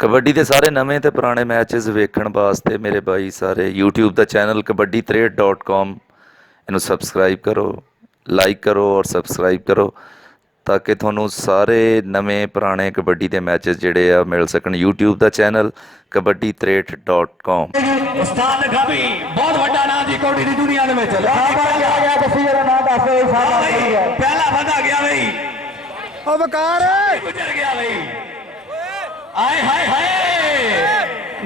कबड्डी के सारे नवे तो पुराने मैचेस वेखण वास्ते मेरे भाई सारे यूट्यूब का चैनल kabaddi63.com इनू सबसक्राइब करो, लाइक करो और सबसक्राइब करो ताकि थोनों सारे नवे पुराने कबड्डी के मैचेस जोड़े आ मिल सकन। यूट्यूब का चैनल kabaddi63.com। उस्ताद गाबी बहुत बड़ा नाम जी कबड्डी की दुनिया में चल पहला बंदा गया भाई ओ बकार गुजर गया भाई। आए हाय हाय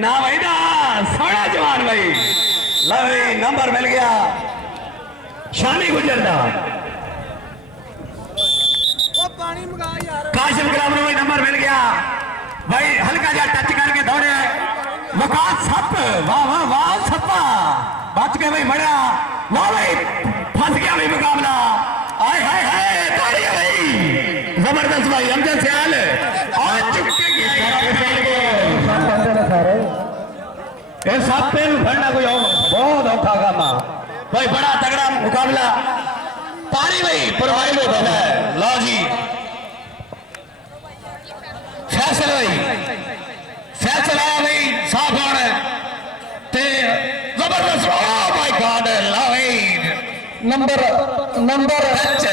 ना भाई ना सोना जवान भाई ला भाई नंबर मिल गया शानी गुजर दा काशिम कलाम भाई नंबर मिल गया भाई हल्का जा टच करके दौड़े वकास सप वाह वाह वाह सप्पा बच के भाई मरा वाह भाई फंस गया भाई मुकाबला। आए हाय हाय ताड़ी भाई जबरदस्त भाई अमजद सियाल और चुपके ये सब पे भरना कोई बहुत औखा काम भाई बड़ा तगड़ा मुकाबला ताड़ी भाई परवाही में बना है। लो जी फैसल भाई फैसल आया भाई साफ होना ते जबरदस्त ओ माय गॉड लो भाई number number touch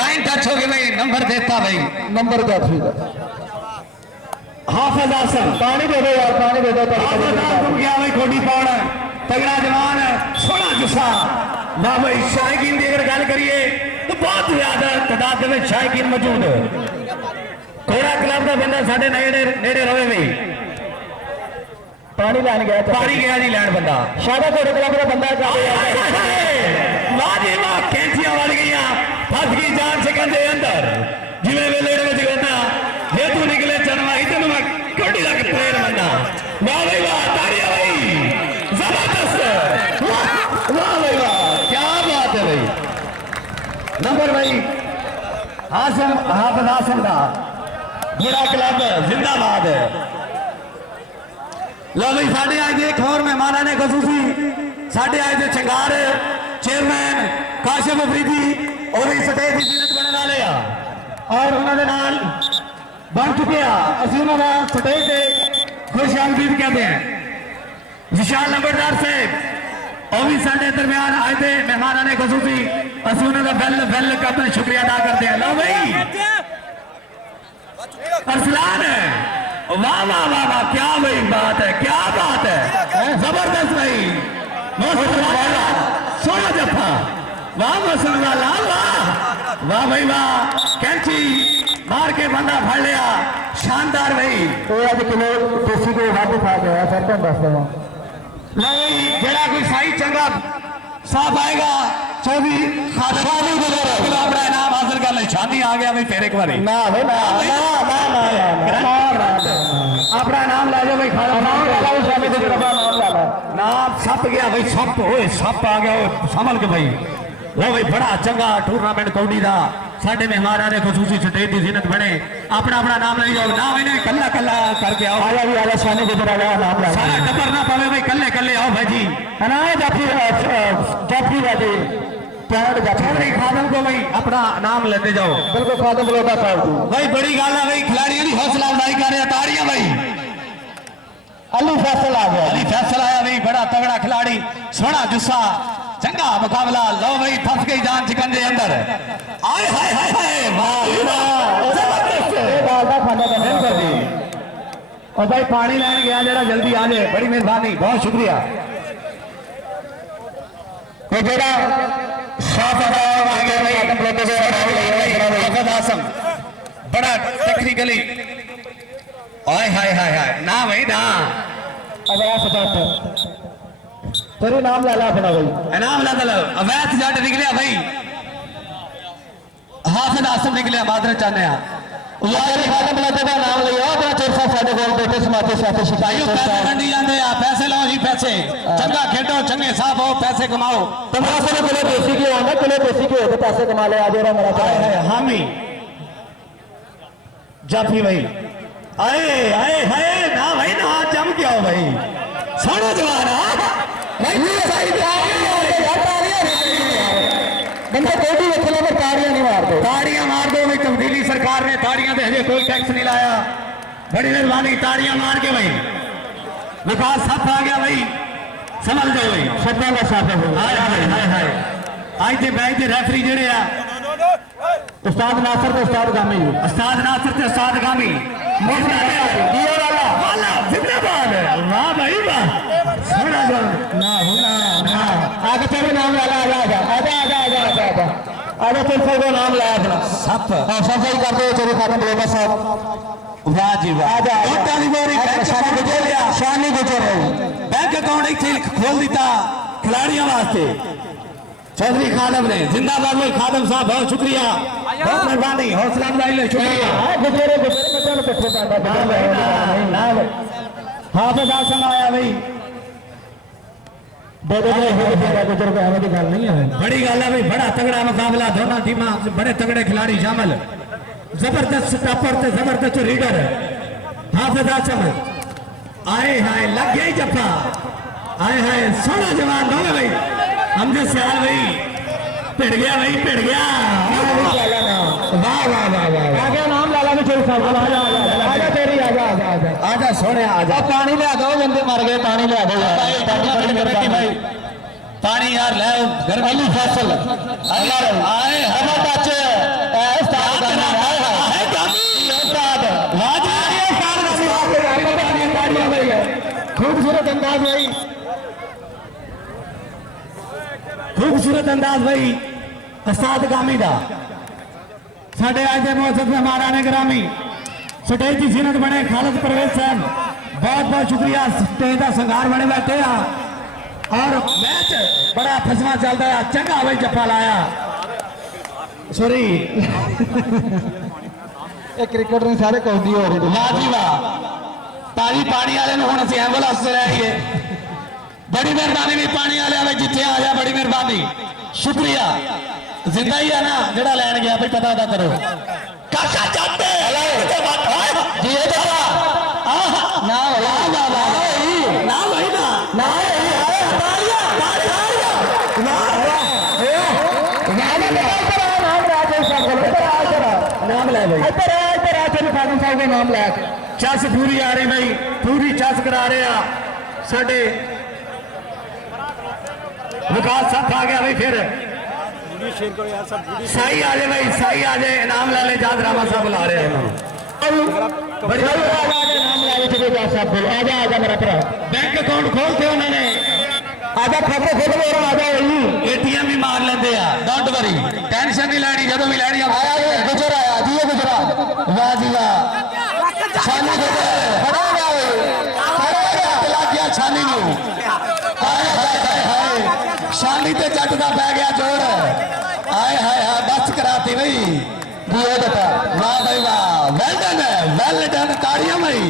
line touch हो गई भाई नंबर देता भाई नंबर क्या ठीक हाफिज आसम पानी दे दो यार, पानी दे दो। हाफिज आसम गया भाई खोटी पाउन तगड़ा जवान सोना जुस्सा वाह भाई। शायकीन की अगर गल करिए तो बहुत ज्यादा तादाद में शायकीन मौजूद घोड़ा क्लब का बंदा साढ़े नेड़े नेड़े रहे भाई पानी लैन गया पानी गया जी लैंड बंदा शादा घोड़े क्लब का बंदा वाह जी वाह कैंचियां बढ़ गई फस गई जान सिकंदे अंदर जिम्मे वेलेड़े में कहता ये तू निकले चनवाई तेन मैं कबड्डी का प्लेयर बनना। वाह भाई वाह ताड़ियां भाई जबरदस्त वाह भाई वाह क्या बात है भाई। नंबर भाई हासिम हाफिज हासिम का घोड़ा क्लब जिंदाबाद है। लो भाई साढ़े आज एक और मेहमान ने खसूसी साढ़े आज चंगार चेयरमैन काशिफ अफरीदी और स्टेज की जीनत बनने वाले और उन्होंने नाल बन चुके असं उन्होंने स्टेज से खुश आमदीद कहते हैं। विशाल नंबरदार से और भी साढ़े दरम्यान आए थे मेहमान ने खसूसी असं उन्होंने बेल बेल का अपना शुक्रिया अदा करते हैं। लो भाई अरसलान वाह वाह वाह वाह क्या भाई बात है क्या बात है जबरदस्त भाई सोना जफा वाह मसूद वाला वाह वाह भाई वाह कैंची मार के बंदा फड़ लिया शानदार भाई। तो अज किलो देसी को वध खा गया सर तुम दस देव नहीं जरा कोई सही चंगा साफ आएगा 24 अपना इनाम हासिल कर ले शादी आ गया भाई फिर एक बार ना भाई ना अपना नाम ला जाओ भाई खाना नाम सप गया भाई सप ओए सप आ गया संभल के भाई। लो भाई बड़ा चंगा टूर्नामेंट कबड्डी का साढ़े मेहमान ने खसूसी स्टेज की जीनत बने अपना अपना नाम ले जाओ नाम इन्हें कला कला करके आओ आया भी आया शानी गुजर आया नाम ला सारा टब्बर ना पावे भाई कल्ले कल्ले आओ भाई जी है ना जाफी जाफी वादी कैनेट जाफी खादम को भाई अपना नाम लेते जाओ बिल्कुल खादम बलोटा साहब भाई बड़ी गल है भाई खिलाड़ियों की हौसला अफजाई कर रहे ताड़ियां भाई। अली फैसल आ गया अली फैसल आया भाई बड़ा तगड़ा खिलाड़ी सोना जुस्सा चंगा मुकाबला। लो भाई फंस गई जान चिकंजे अंदर आए हाय हाय हाय वाह और भाई पानी लैन गया जरा जल्दी आ जाए बड़ी मेहरबानी बहुत शुक्रिया। तो जरा साफ आसम बड़ा टेक्निकली हाय हाय हाय हाय ना भाई ना तेरे नाम ला ला अपना भाई इनाम ला दल अवैध जट निकलिया भाई हाफिज आसम निकलिया मादर चाहने नाम लिया अपना चोरसा साढ़े कोल बेटे समाते साथे शिकायत पैसे मंडी जाते हैं पैसे लो जी पैसे चंगा खेडो चंगे साफ हो पैसे कमाओ तमाशे ने किलो देसी घ्यो आना किलो देसी घ्यो के पैसे कमा ले आज जरा मेरा है हामी जाफी भाई आए आए हाय ना भाई ना जम के आओ भाई सोना जवान बंदे कोटी वेखना पर ताड़ियां नहीं मार दो ताड़ियां मार दो भाई तब्दीली सरकार ने ताड़ियां दे हजे कोई टैक्स नहीं लाया बड़ी मेहरबानी, ताड़ियां मार के भाई। विकास साफ आ गया भाई, समझ जाओ भाई। सत्ता का साफ है। हाय हाय हाय हाय। आज के मैच के रेफरी जेड़े आ उस्ताद नासर ते उस्ताद गामी। उस्ताद नासर ते उस्ताद गामी। दियो वाला जिंदाबाद। वाह भाई वाह, सोना जान ना ना आगे चलो नाम ला ला आजा आजा आजा आजा आजा आजा आजा चल सबको नाम लाया अपना सप। हां सफाई कर दो चलो खातम बेबा साहब। वाह जी वाह। आजा वाली बारी शानी गुजर रही बैंक अकाउंट इतने खोल दिता खिलाड़ियों वास्ते चौधरी खादम ने। जिंदाबाद भाई खादम साहब, बहुत शुक्रिया, बहुत मेहरबानी, हौसला अफजाई ले शुक्रिया। गुजरे गुजरे बच्चों को पट्टे पाता ना भाई हाफिज आसम आया भाई। दे गुजर के आने की गल नहीं है। बड़ी गल है भाई, बड़ा तगड़ा मुकाबला, दोनों टीमां बड़े तगड़े खिलाड़ी शामिल, जबरदस्त टॉपर ते जबरदस्त रीडर। हाफिज आसम आए हाय लग गया जफा, आए हाय सोना जवान हो भाई। हमजा सयाल भाई भिड़ गया भाई, भिड़ गया। वाह वाह वाह वाह। आगे नाम लाला भी चल साहब आजा आजा तेरी आजा आजा आजा आजा सोने आजा। पानी ले दो, बंदे मर गए, पानी ले दो भाई पानी यार ले घर अली फैसल आए हम टच उस्ताद है गामी उस्ताद खूबसूरत अंदाज भाई, खूबसूरत अंदाज भाई उस्ताद गामी दा। साढ़े आज के मौसम में महाराणे ग्रामी स्टेज की सीनत बने खालिद परवेज साहब, बहुत बहुत शुक्रिया। स्टेज का संगार बने बैठे आ और मैच बड़ा फसवा चलता है। चंगा भाई जफा लाया सॉरी क्रिकेट ने सारे कौदी हो रही वाह जी वाह। ताली पानी वाले हम असं एंबुलेंस से रहिए, बड़ी मेहरबानी भी पानी वाले जिथे आ जा, बड़ी मेहरबानी शुक्रिया। जिंदा ही है ना जड़ा लैन गया भाई, पता करो काका चाहते जी ना ना भाई ना नाम ले भाई, खादम साहब का नाम लाया चस पूरी आ रही भाई, पूरी चस करा रहे आ साडे विकास साहब आ गया भाई। फिर साई आ जाए भाई, साई आ जाए, इनाम ला ले जाद रामा साहब बुला रहे हैं। आजा आजा मेरा भरा बैंक अकाउंट खोलते उन्होंने, आजा खबर खोल और आजा एटीएम भी मार लेंगे आ। डोंट वरी, टेंशन नहीं लैनी, जो भी लैनी आया गुजर आया जी गुजरा वाह जी वाह। छानी लग गया छानी छानी ते जट का पै गया जोर। आए हाय हाय बस कराती भाई जी वाह भाई वाह, वेल डन ताड़ियां भाई।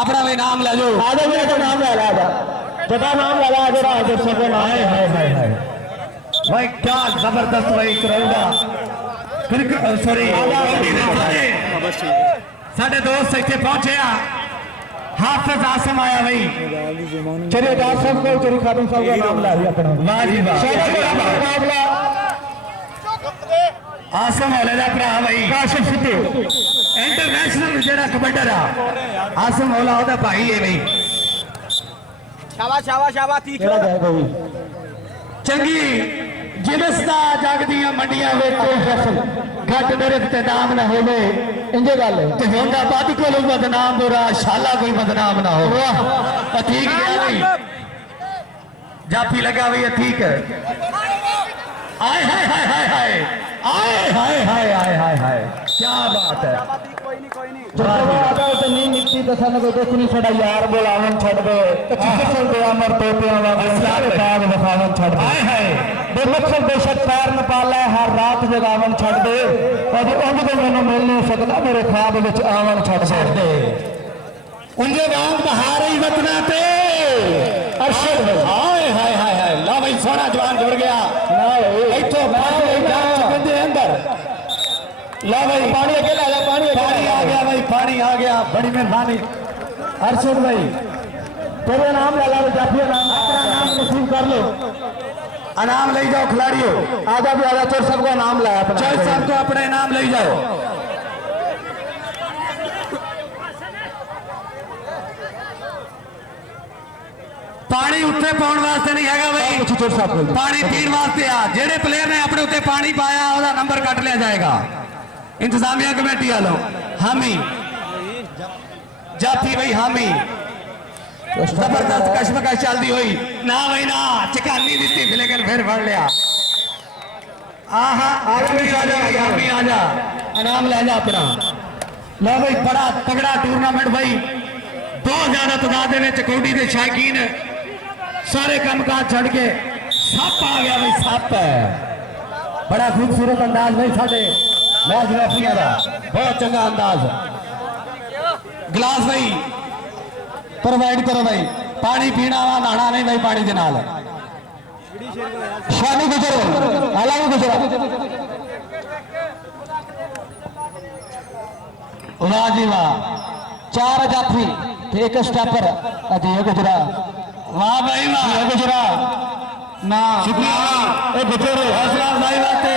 अपना भी नाम ले जाओ, आजा मेरे को नाम ला आजा जगह नाम लगा आजा आजा सबको नाम है भाई क्या जबरदस्त भाई कराऊंगा। सॉरी साढ़े दोस्त इतने पहुंचे आ। हाफिज आसम आया भाई, चलिए दास साहब को चली खादम साहब का नाम ला दिया अपना वाह जी वाह। आसम होले दा भरा भाई काशिफ सिद्धू इंटरनेशनल जेड़ा कबड्डर आ आसम होला ओदा भाई है भाई। शाबाश शाबाश शाबाश ठीक केड़ा जाए कोई चंगी जिनस दा जग दियां मंडियां विच फैसल घट मेरे ते नाम ना होवे इंजे गल ते होंदा बद कोलों बदनाम बुरा शाला कोई बदनाम ना हो। ठीक है भाई, जापी लगा भाई ठीक है। आए हाय हाय हाय हाय आए हाय हाय हाय हाय हाय क्या बात है। जब आदा तो नहीं निकती तो सन कोई दुख नहीं छड़ा यार बुलावन छड़ दे किसल दे अमर तोपियां वाले सारे बाग वफावन छड़ दे हाय हाय बेमकसद बेशक पैर न पाला हर रात जगावन छड़ दे और उंज तो मैनू मिल नहीं सकता मेरे ख्वाब विच आवन छड़ दे उनके वांग बहार ही वतना ते अरशद हाय हाय हाय हाय ला भाई सोना जवान जुड़ गया ना इथों मैच के अंदर ला भाई पानी अकेले आ जा पानी आ गया भाई, पानी आ गया, बड़ी मेहरबानी अरशद भाई। तेरे नाम ला ला जाफिया नाम अपना नाम नसीब कर लो इनाम ले जाओ खिलाड़ियों, आजा भी आजा चोर सबका नाम लाया अपना चल सबको अपने इनाम ले जाओ। पानी उत्थे पाउण वास्ते नहीं हैगा भाई, पानी पीण वास्ते आ। जेड़े प्लेयर ने अपने उत्ते पानी पाया ओदा नंबर कट लिया जाएगा इंतजामिया कमेटी वालों। हामी जाफी भाई, हामी जबरदस्त कशमकश चलती हुई ना भाई ना, चकानी दी लेकिन फिर फड़ लिया। हामी आ जा, इनाम ले जा अपना। लो भाई बड़ा तगड़ा टूर्नामेंट भाई, बहुत ज्यादा तादाद में कौडी के शायकीन सारे कामकाज छड़ के सप आ गया भाई, सप है। बड़ा खूबसूरत अंदाज भाई साढ़े मैच रेफरियां का, बहुत चंगा अंदाज। गिलास भाई प्रोवाइड करो भाई, पानी पीना वा नहाना नहीं भाई पानी के नाल। शानी गुजर अलग गुजरा, वाह जी वाह, 4 जाफी एक स्टेपर अजय गुजरा, वाह भाई वाह गुजरा ना शुक्रिया गुजर हौसला अफजाई वास्ते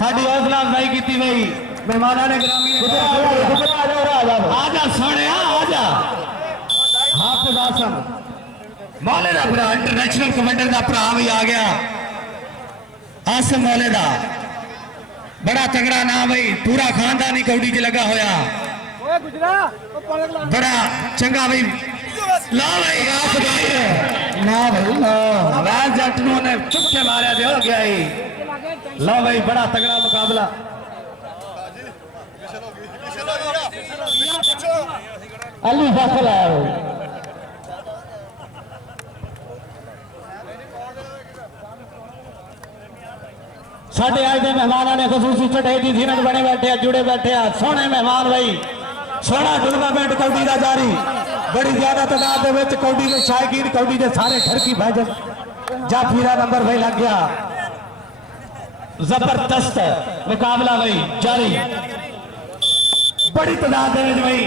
साडी हौसला अफजाई की भाई मेहमाना ने ग्रामीण। आजा सोने आजा, हाफिज आसम मौले का भरा इंटरनेशनल कमांडर का भरा भी आ गया, आसम मौले का बड़ा तगड़ा नाम भाई, पूरा खानदान ही कौडी च लगा होया, बड़ा चंगा भाई। ला भाई ना भाई आवाज जट ने चुप के मारा दे हो गया ही। ला भाई बड़ा तगड़ा मुकाबला, अली फसल है साढ़े अज के मेहमानों ने खसूसी चढ़े की जीनत बने बैठे, जुड़े बैठे, सोहने मेहमान भाई। सोहना टूर्नामेंट कौडी का जारी, बड़ी ज्यादा तादाद में कौडी के शायकीन, कौडी के सारे ठरकी भाजन जाफीरा नंबर भाई लग गया। जबरदस्त मुकाबला भाई जारी, बड़ी तादाद में भाई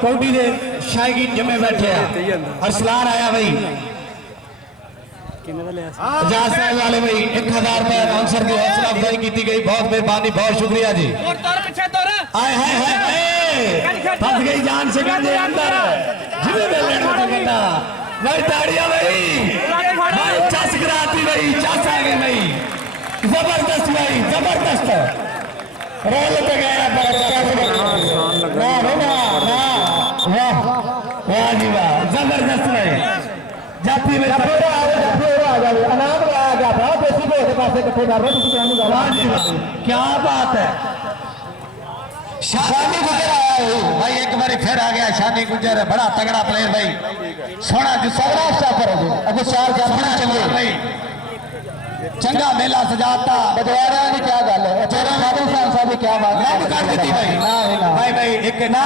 कौडी के शायकीन जमे बैठे। अरसलान आया भाई, एजाज साहब वाले भाई 1000 रुपए अनाउंसर की हौसला अफजाई की गई, बहुत मेहरबानी, बहुत शुक्रिया जी। आए हाय हाय हाय, फंस गई जान से के अंदर जिले में लेना बेटा भाई, ताड़ियां भाई चस कराती भाई, चस आ गई भाई, जबरदस्त भाई जबरदस्त रोल पे गया वाह जी वाह, जबरदस्त भाई। जाफी में क्या बात है, शानी गुजर आया भाई, एक बार फिर आ गया शानी गुजर, बड़ा तगड़ा प्लेयर भाई, सोना जो चंगा भाई, चंगा मेला सजाता बदवारा की क्या गल है, साहब क्या बात कर दी भाई। भाई भाई एक ना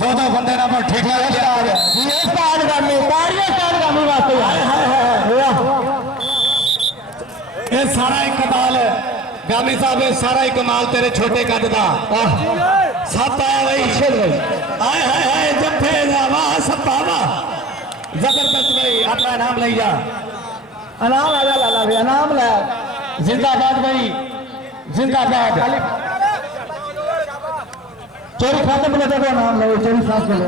दो बंदे ना ठीक ये सारा एक कमाल है गामी साहब, ये सारा एक कमाल तेरे छोटे कद का सप आया भाई, आए हाय हाय जफे वाह सपा वाह, जबरदस्त भाई। अपना नाम ले जा, अनाम आ जा लाला भाई, अनाम ला, जिंदाबाद भाई जिंदाबाद। चोरी खाते बोले देखो नाम लो, चोरी साहब बोलो,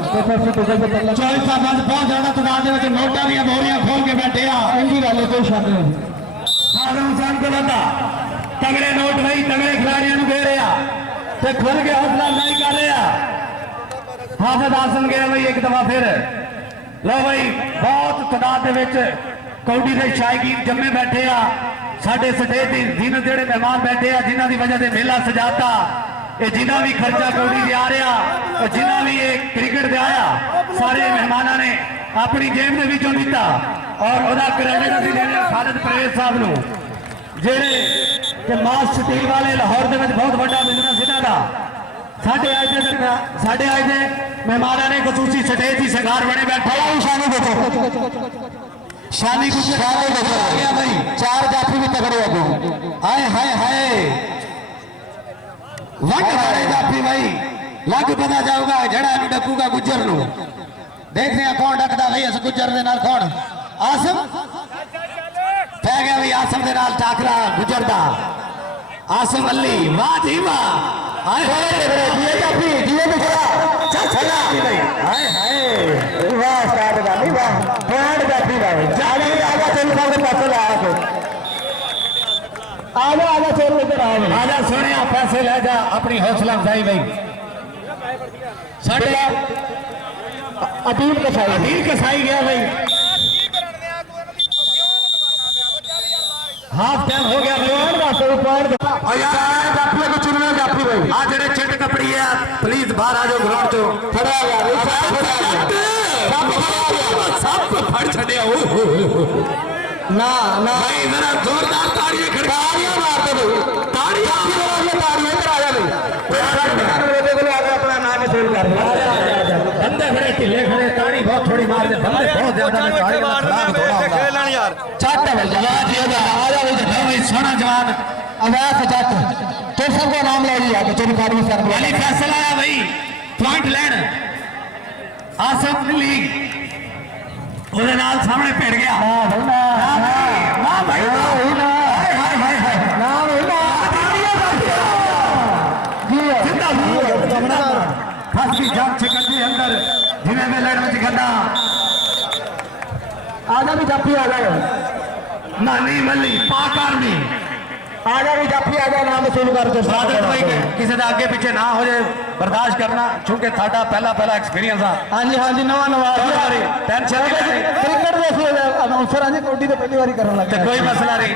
चोरी साहब बहुत ज्यादा तादाद में नोटा भी बोरियां खोल के बैठे आ, इनकी गल कोई शक नहीं। आजम हुसैन को लगा तगड़े नोट भाई, तगड़े खिलाड़ियों दे रहा तो खुल के हौसला अफजाई कर रहा। हाफिज आसम गया भाई एक दफा फिर। लो भाई बहुत तादाद कौडी के शायकीन जमे बैठे आ, साडे स्टेज की जिन्हें जेडे मेहमान बैठे आ, जिन्हों की वजह से मेला सजाता, ये जिन्ना भी खर्चा कौडी दे आ रहा, जिन्ना भी ये क्रिकेट दे आया, सारे मेहमानों ने अपनी जेब के विचों दिता, और वह क्रेडिट अभी देने खालिद परवेज साहब को, जेडे मास स्टील वाले लाहौर के बहुत बड़ा बिजनेस इन्हों का। साढ़े अज के मेहमानों ने खसूसी स्टेज की संगार बने बैठे। शानी देखो, शानी कुछ आ गया भाई, 4 जाफी भी तगड़े अगो, हाय हाय हाय वट मारे जाफी भाई, लग पता जाऊगा जड़ा डकूगा गुजर नु। देखते हैं कौन डकदा भाई इस गुजर दे नाल, कौन आसम पै गया भाई, आसम दे नाल टाकरा गुजर दा, आसम अली वाह जी वाह, हाय हाय जाफी जीए गुजरा चला हाय हाय वाह स्टार्ट कर ली वाह, ब्रांड जाफी भाई आजा आजा चोर लेकर आ भाई आजा सोने पैसे ले जा अपनी हौसला अफजाई भाई साढ़े अतीब कसाई अधीर कसाई गया भाई हाफ टाइम हो गया जाफी को चुनना जाफी भाई आ जेड़े चिट कपड़ी है प्लीज बाहर आ जाओ ग्राउंड चो खड़ा सब फड़ छड़िया ना ना भाई जरा जोरदार ताड़ियां ताड़ियां मारते भाई ताड़ियां ताड़ियां इधर आ जा भाई अपना नाम शेयर कर बंदे खड़े ढिले खड़े ताड़ी बहुत थोड़ी मार दे बंदे बहुत ज्यादा खेलन यार चट भाई जवान जी आ जा भाई सोना जवान अवैध चट तो सबको नाम ले लिया कि चोरी फाड़ी सर अली फैसल आया भाई पॉइंट लैन आसम लीग ਉਹਦੇ ਨਾਲ ਸਾਹਮਣੇ ਭਿੜ ਗਿਆ ਵਾਹ ਭਾਈ ਹਾਏ ਹਾਏ ਹਾਏ ਹਾਏ नाम होना जिंदा फंस की जान चिकन के अंदर जिन्हें में लड़ में गंदा आजा भी जाफी आ जाओ नानी मल्ली पाक आर्मी आजा भी जाफी आ जाओ नाम शुरू कर दो सादत भाई किसी का आगे पीछे ना हो जाए बर्दाश्त करना क्योंकि साडा पहला एक्सपीरियंस आ हाँ जी हाँ जी नवा नवा टेंशन क्रिकेट जैसे अनाउंसर हाँ जी कबड्डी तो पहली बार करने लगे कोई मसला नहीं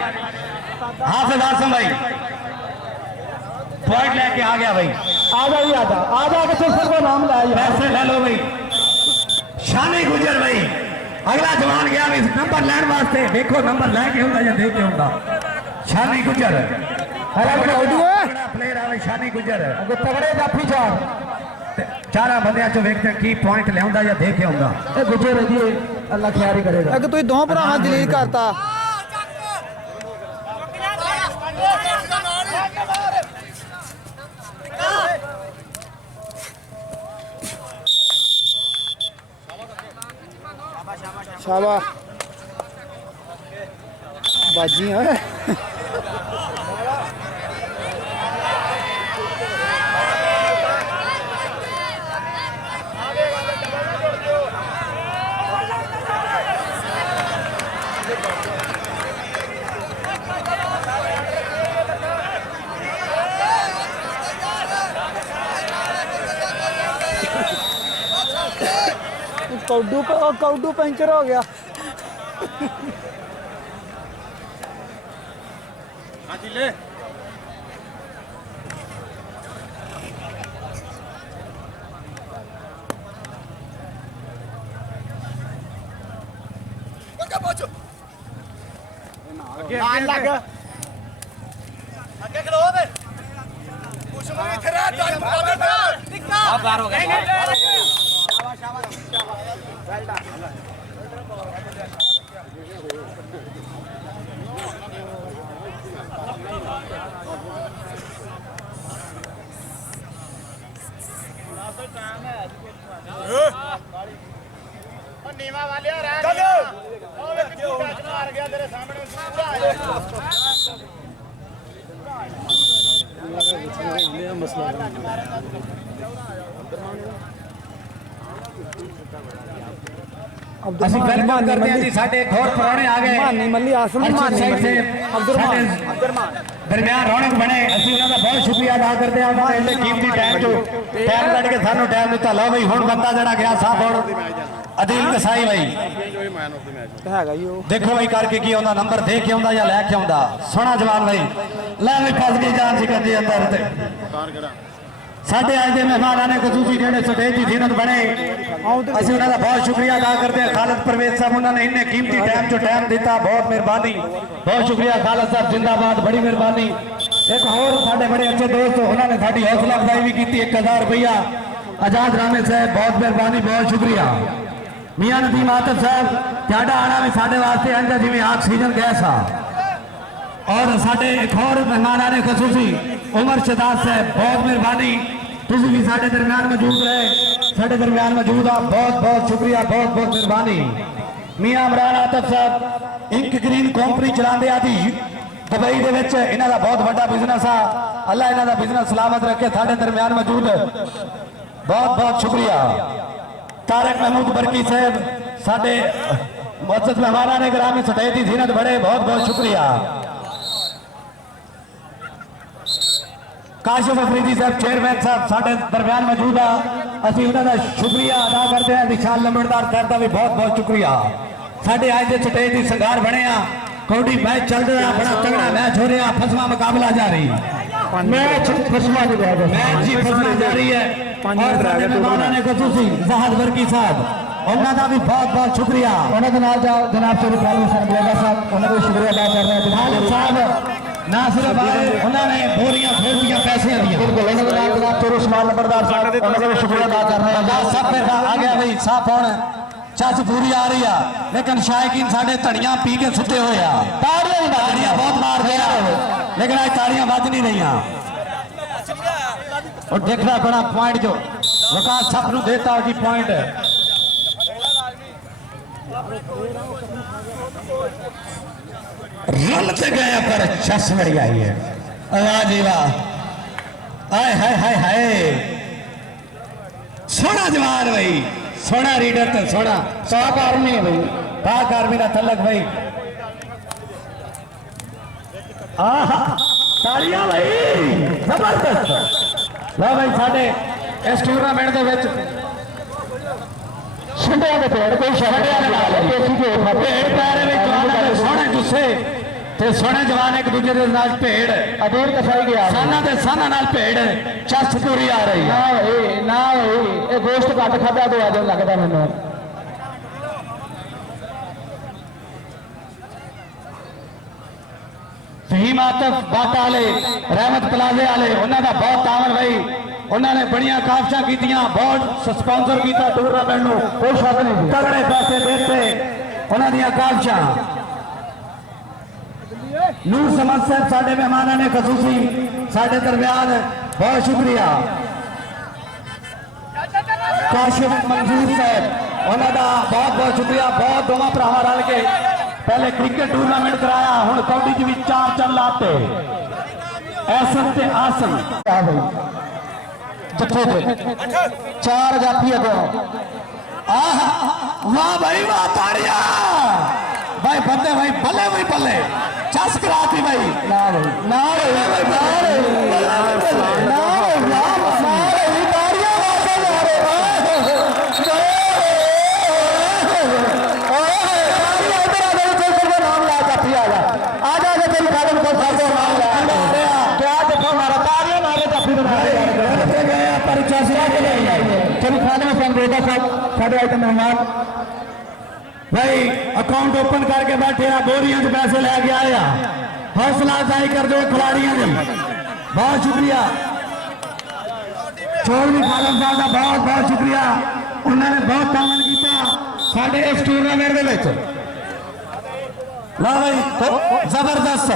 हाफिज आसम भाई पॉइंट लेके आ गया भाई आजा ही आजा के तो सबको नाम लाया पैसे ले लो भाई शानी गुजर भाई अगला जवान गया भी नंबर लैन वास्ते देखो नंबर लैके होंगे या दे के होंगे शानी गुजर प्लेयर आवे शानी गुजर तगड़े जाफी चार चारा बंदियां चो वेखते की पॉइंट लिया या दे के होंगे ये गुजर जी अल्लाह ख्याल करेगा अगर तू दो भरावां दलील करता शाबाश बाजी है कौडू पंचर हो गया ਅੱਗੇ ਖਲੋ ਦੇ ਕੁਛ ਨੂੰ ਇੱਥੇ ਰਹਿ ਟਾਈਮ ਆ ਬਾਹਰ ਹੋ ਗਿਆ ਸ਼ਾਬਾਸ਼ ਸ਼ਾਬਾਸ਼ ਨੀਵਾ ਵਾਲਿਆ ਰਹਿ ਗਿਆ ਉਹ ਵੇਖ ਕਿਉਂ ਮਾਰ ਗਿਆ ਤੇਰੇ ਸਾਹਮਣੇ ਪੂਰਾ ਅਸੀਂ ਵੈਲਕਮ ਕਰਦੇ ਹਾਂ ਜੀ ਸਾਡੇ ਇੱਕ ਹੋਰ ਪ੍ਰਾਹੁਣੇ ਆ ਗਏ मानी मल्ली आसम मानी ਅਬਦੁਰਮਾਨ ਦਰਮਿਆਨ ਰੌਣਕ ਬਣੇ ਅਸੀਂ ਉਹਨਾਂ ਦਾ ਬਹੁਤ ਸ਼ੁਕਰੀਆ ਅਦਾ ਕਰਦੇ ਹਾਂ ਉਹਨਾਂ ਨੇ ਕੀਮਤੀ ਟਾਈਮ ਚੋਂ ਟਾਈਮ ਕੱਢ ਕੇ ਸਾਨੂੰ ਟਾਈਮ ਦਿੱਤਾ ਲਓ ਬਈ ਹੁਣ ਬੰਦਾ ਜਿਹੜਾ ਗਿਆ ਸਾਫ ਹੁਣ ਅਦੀਲ ਕਸਾਈ ਬਾਈ हैगा ही वो ਦੇਖੋ ਬਈ ਕਰਕੇ ਕੀ ਆਉਂਦਾ ਨੰਬਰ ਦੇ ਕੇ ਆਉਂਦਾ ਜਾਂ ਲੈ ਕੇ ਆਉਂਦਾ ਸੋਹਣਾ ਜਵਾਨ ਬਾਈ ਲੈ ਵੀ ਫਸ ਗਈ ਜਾਨ ਸਿਕੰਦਰ ਦੇ ਅੰਦਰ ਤੇ ਸਾਡੇ ਅੱਜ ਦੇ ਮਹਿਮਾਨਾਂ ਨੇ ਖਸੂਸੀ ਜਿਹੜੇ ਸਟੇਜ ਦੀ ਜ਼ੀਨਤ ਬਣੇ ਅਸੀਂ ਉਹਨਾਂ ਦਾ ਬਹੁਤ ਸ਼ੁਕਰੀਆ ਅਦਾ ਕਰਦੇ ਹਾਂ ਖਾਲਦ ਪਰਵੇਜ਼ ਸਾਹਿਬ ਉਹਨਾਂ ਨੇ ਇੰਨੇ ਕੀਮਤੀ ਟਾਈਮ ਚੋਂ ਟਾਈਮ ਦਿੱਤਾ ਬਹੁਤ ਮਿਹਰਬਾਨੀ ਬਹੁਤ ਸ਼ੁਕਰੀਆ ਖਾਲਦ ਸਾਹਿਬ ਜਿੰਦਾਬਾਦ ਬੜੀ ਮਿਹਰਬਾਨੀ ਇੱਕ ਹੋਰ ਸਾਡੇ ਬੜੇ ਅੱਛੇ ਦੋਸਤ ਉਹਨਾਂ ਨੇ ਸਾਡੀ ਹੌਸਲਾ ਅਫਜ਼ਾਈ ਵੀ ਕੀਤੀ 1000 ਰੁਪਇਆ ਆਜ਼ਾਦ ਰਾਮੇ ਸਾਹਿਬ ਬਹੁਤ ਮਿਹਰਬਾਨੀ ਬਹੁਤ ਸ਼ੁਕਰੀਆ ਮੀਆਂ ਨਦੀਮ ਆਤਫ ਸਾਹਿਬ ਤੁਹਾਡਾ ਆਣਾ ਵੀ ਸਾਡੇ ਵਾਸਤੇ ਅੰਦਰ ਜਿਵੇਂ ਆਕਸੀਜਨ ਗੈਸ ਆ और साढ़े एक और मेहमान आने खसूसी उमर शहजाद साहब बहुत मेहरबानी तुम भी साढ़े दरम्यान मौजूद रहे साढ़े दरम्यान मौजूद आ बहुत बहुत शुक्रिया बहुत बहुत मेहरबानी मियां इमरान आतफ साहब इंक ग्रीन कंपनी चलाते आदि दुबई के इन्हों का बहुत बड़ा बिजनेस आ अल्लाह इन्हों का बिजनेस सलामत रखे साढ़े दरम्यान मौजूद बहुत बहुत शुक्रिया तारक महमूद बरकी साहब साढ़े मुअज़्ज़ज़ मेहमान ने ग्रामी सतह की जीनत बड़े बहुत बहुत शुक्रिया ਕਾਸ਼ਿਫ ਅਫਰੀਦੀ ਸਾਹਿਬ ਚੇਅਰਮੈਨ ਸਾਹਿਬ ਸਾਡੇ ਦਰਮਿਆਨ ਮੌਜੂਦ ਆ ਅਸੀਂ ਉਹਨਾਂ ਦਾ ਸ਼ੁਕਰੀਆ ਅਦਾ ਕਰਦੇ ਹਾਂ ਵਿਸ਼ਾਲ ਲੰਬੜਦਾਰ ਸਾਹਿਬ ਦਾ ਵੀ ਬਹੁਤ ਬਹੁਤ ਸ਼ੁਕਰੀਆ ਸਾਡੇ ਅੱਜ ਦੇ ਸਟੇਜ ਦੀ ਸੰਗਾਰ ਬਣੇ ਆ ਕੌਡੀ ਮੈਚ ਚੱਲ ਰਿਹਾ ਬੜਾ ਤਗੜਾ ਮੈਚ ਹੋ ਰਿਹਾ ਫਸਵਾ ਮੁਕਾਬਲਾ ਜਾਰੀ मैच फसवा नहीं रहा मैच जी फसवा जारी है और साडे मेहमानां ने खसूसी ज़हाद वर्की साहब ਉਹਨਾਂ ਦਾ ਵੀ ਬਹੁਤ ਬਹੁਤ ਸ਼ੁਕਰੀਆ ਉਹਨਾਂ ਦੇ ਨਾਲ ਜਨਾਬ ਸ਼ਰੀਫ ਖਾਲਦ ਹਸਨ ਬਲੇਗਾ ਸਾਹਿਬ ਉਹਨਾਂ ਦਾ ਸ਼ੁਕਰੀਆ ਅਦਾ ਕਰ ਰਹੇ ਹਾਂ ਖਾਲਦ ਸਾਹਿਬ ਨਾ ਸਿਰਫ ਆਏ ਉਹਨਾਂ ਨੇ ਬੋਰੀਆਂ ਫੇਰਦੀਆਂ ਪੈਸਿਆਂ ਦੀਆਂ ਬਿਲਕੁਲ ਇਹਨਾਂ ਦੇ ਨਾਲ ਜਨਾਬ ਚੋਰ ਉਸਮਾਨ ਨੰਬਰਦਾਰ ਸਾਹਿਬ ਉਹਨਾਂ ਦਾ ਵੀ ਸ਼ੁਕਰੀਆ ਅਦਾ ਕਰ ਰਹੇ ਹਾਂ ਸਭ ਫਿਰ ਆ ਗਿਆ ਬਈ ਸਾਫ ਹੁਣ ਚੱਜ ਪੂਰੀ ਆ ਰਹੀ ਆ ਲੇਕਿਨ ਸ਼ਾਇਕੀਨ ਸਾਡੇ ਧੜੀਆਂ ਪੀ ਕੇ ਸੁੱਤੇ ਹੋਏ ਆ ਤਾੜੀਆਂ ਬਹੁਤ ਮਾਰਦੇ ਆ ਲੇਕਿਨ ਅੱਜ ਤਾੜੀਆਂ ਵੱਜ ਨਹੀਂ ਰਹੀਆਂ और देखना बड़ा पॉइंट जो वकास सब नु देता जी पॉइंट रन से गया पर चस बड़ी आई है वाह जी वाह आय हाय हाय हाय सोना जवान भाई सोना रीडर तो सोना पाक आर्मी है भाई पाक आर्मी का तलक भाई आहा तालियां भाई जबरदस्त लो भाई साडे इस टूर्नामेंट ਦੇ ਵਿੱਚ ਛੰਡਿਆਂ ਦੇ ਪੇੜ ਕੋਈ ਛੰਡਿਆਂ ਦੇ ਨਾਲ ਦੇਸੀ ਦੇ ਭੇਡ ਪੈਰੇ ਵਿੱਚ ਜਵਾਨਾਂ ਦੇ ਸੋਹਣੇ ਜੁੱਸੇ ਤੇ ਸੋਹਣੇ ਜਵਾਨ ਇੱਕ ਦੂਜੇ ਦੇ ਨਾਲ ਭੇਡ ਅਬੀਰ ਕਸਾਈ ਗਿਆ ਸਾਨਾਂ ਦੇ ਸਾਨਾਂ ਨਾਲ ਭੇਡ ਚੱਸ ਪੂਰੀ ਆ ਰਹੀ ਹੈ ਨਾ ਇਹ ਗੋਸ਼ਤ ਘੱਟ ਖਾਦਾ ਤੋਂ ਆਜੋ ਲੱਗਦਾ ਮੈਨੂੰ ਫਹੀਮ ਆਤਫ ਬਾਟਾ ਵਾਲੇ ਰਹਿਮਤ ਪਲਾਜ਼ੇ ਵਾਲੇ ਉਹਨਾਂ ਦਾ ਬਹੁਤ ਤਾਮਨ ਭਾਈ ਉਹਨਾਂ ਨੇ ਬੜੀਆਂ ਕਾਫਸ਼ਾਂ ਕੀਤੀਆਂ ਬਹੁਤ ਸਪਾਂਸਰ ਕੀਤਾ ਟੂਰਨਾਮੈਂਟ ਨੂੰ ਕੋਈ ਸ਼ੱਕ ਨਹੀਂ ਤਗੜੇ ਪੈਸੇ ਦਿੱਤੇ ਉਹਨਾਂ ਦੀਆਂ ਕਾਫਸ਼ਾਂ ਨੂਰ ਸਮਦ ਸਾਹਿਬ ਸਾਡੇ ਮਹਿਮਾਨਾਂ ਨੇ ਖਸੂਸੀ ਸਾਡੇ ਦਰਮਿਆਨ ਬਹੁਤ ਸ਼ੁਕਰੀਆ ਕਾਸ਼ਿਫ ਮਨਜ਼ੂਰ ਸਾਹਿਬ ਉਹਨਾਂ ਦਾ ਬਹੁਤ ਬਹੁਤ ਸ਼ੁਕਰੀਆ ਬਹੁਤ ਦੋਵਾਂ ਭਰਾਵਾਂ ਰਲ ਕੇ पहले क्रिकेट टूर्नामेंट कराया हुण कौडी च भी चार चल लाते ऐसन ते आसन ਆ ਭਾਈ ਜੱਫੇ ਤੇ ਚਾਰ ਜਾਫੀ ਅਗੋਂ आह वाह भाई वाह ताड़िया भाई बंदे भाई बल्ले भाई बल्ले चस कराती भाई ਨਾ ਭਾਈ ਨਾ ਭਾਈ ਨਾ ਭਾਈ ਨਾ ਭਾਈ ਤਾੜੀਆਂ ਵਾਸਤੇ ਜਾ ਰਹੇ भाई अकाउंट ओपन करके बैठे आ बोरियां च पैसे लैके आए आ हौसला अफजाई कर दो खिलाड़ियों की बहुत शुक्रिया चौधरी खालद साहब का बहुत बहुत शुक्रिया उन्होंने बहुत तामन किया साडे इस टूर्नामेंट दे विच ला भाई तो जबरदस्त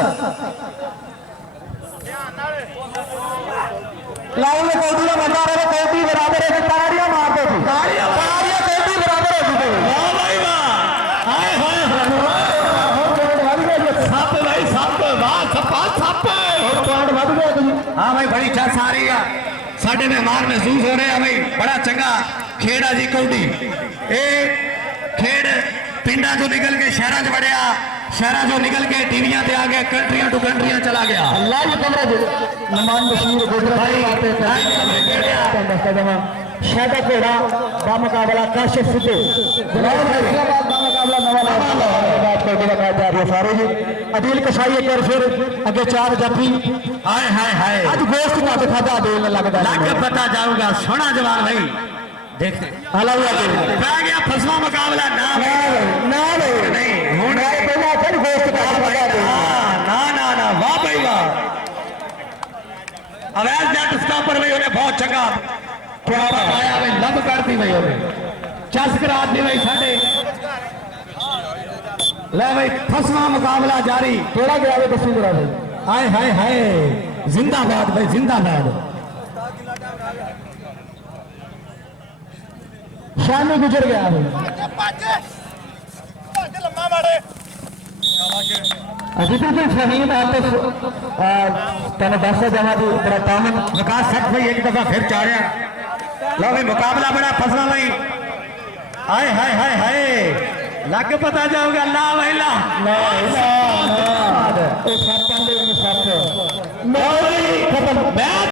लाइन में कौडी का बंदा रहे कौडी बराबर है ताड़ियां मारते थे ताड़ियां कौडी बराबर है वाह भाई वाह हाय हाय सप भाई सप वाह सपा सप पॉइंट वध गया तुम हाँ भाई बड़ी चस आ रही है साडे मेहमान महसूस हो रहे हैं भाई बड़ा चंगा खेड़ आ जी कौडी ये खेड़ पिंडा चो निकल के शहर च वड़िया शहर चो निकल के टीवियां ते आ गया कंट्रियां टू कंट्रियां चला गया लाइव कमरे नमान बशीर गुजर शादा घोड़ा का मुकाबला काशिफ सिद्धू फैसलाबाद का मुकाबला नवा सारे जी अदील कसाई एक बार फिर अगे चार जाफी हाय हाय हाय अज गोश्त घट खादा अदील लगता लग पता जाऊगा सोना जवान भाई देखते पै गया फसवा मुकाबला ना ना नहीं हुण पहला फिर गोश्त घट खादा ना ना ना वाह भाई वाह अवैध जट स्टॉपर भाई उन्हें बहुत चंगा आया भाई लब करती भाई उन्हें चस करा दी भाई साढ़े ले भाई फसवा मुकाबला जारी थोड़ा गया वे दसी करा भाई हाय हाय हाय जिंदाबाद भाई जिंदाबाद शामी गुजर गया भाई लम्मा मारे अभी तो फहीम आते तेन दस जमा की बड़ा तामन विकास सच भाई एक दफा फिर चाड़िया लो भाई मुकाबला बड़ा फसला भाई हाय हाय हाय हाय लग पता जाऊगा ला भाई ला सप